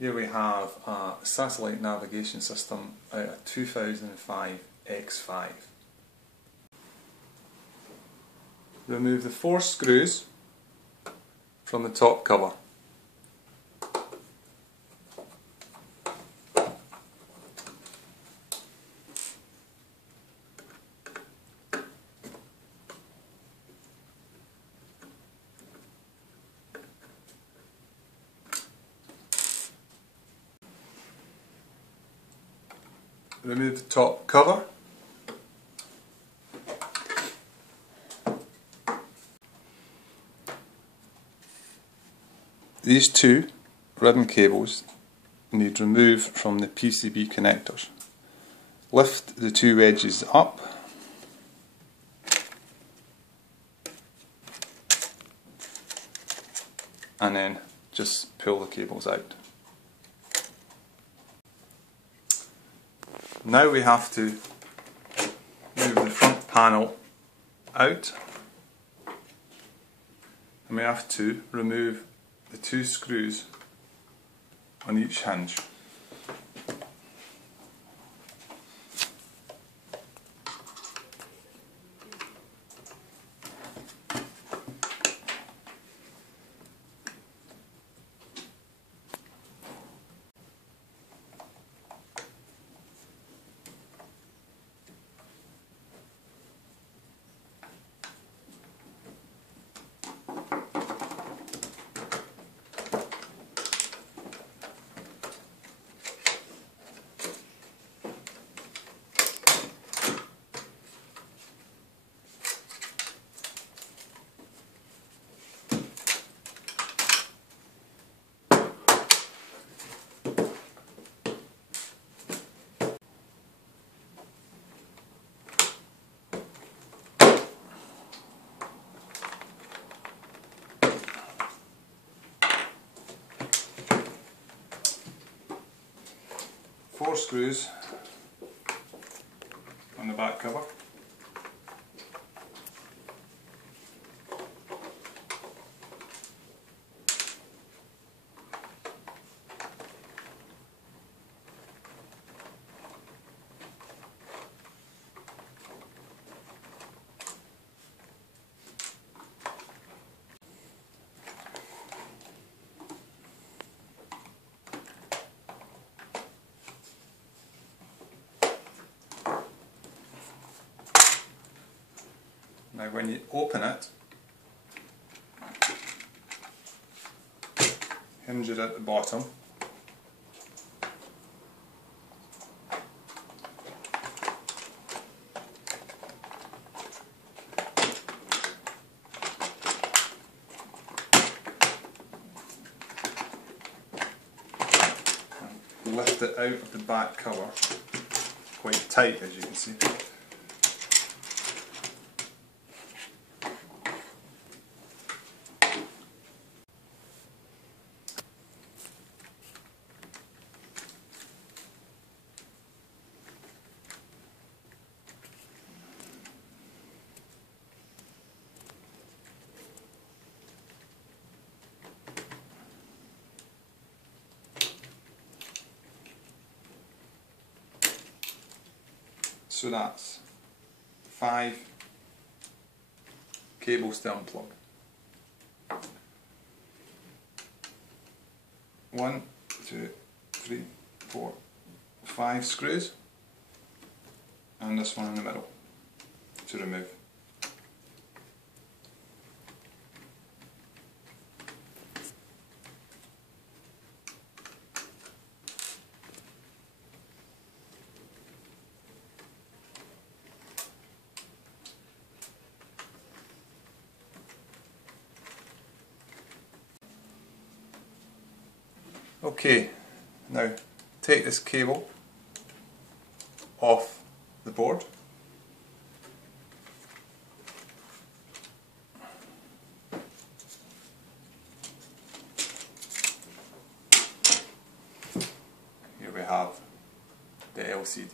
Here we have a satellite navigation system out of 2005 X5. Remove the 4 screws from the top cover. Remove the top cover. These 2 ribbon cables need removed from the PCB connectors. Lift the 2 wedges up and then just pull the cables out. Now we have to move the front panel out, and we have to remove the 2 screws on each hinge. Four screws on the back cover. Now when you open it, hinge it at the bottom. And lift it out of the back cover, quite tight as you can see. So that's 5 cables to unplug. 1, 2, 3, 4, 5 screws, and this one in the middle to remove. Okay, now take this cable off the board. Here we have the LCD.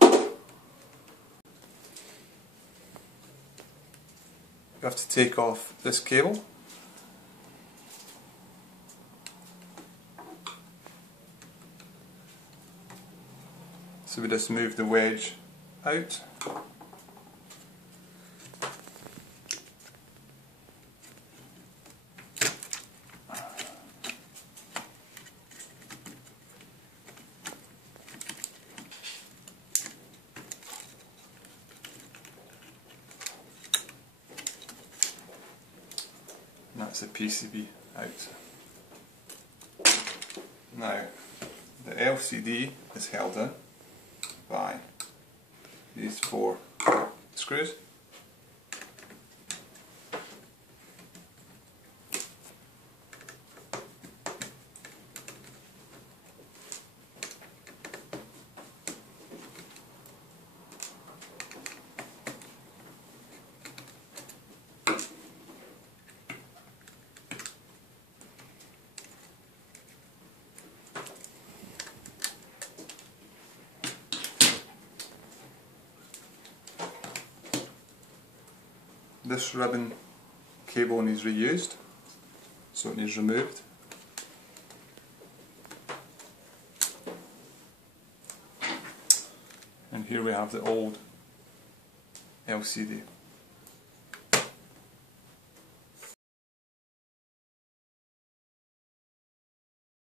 You have to take off this cable. So we just move the wedge out. And that's the PCB out. Now, the LCD is held in by these 4 screws. This ribbon cable needs reused, so it needs removed. And here we have the old LCD.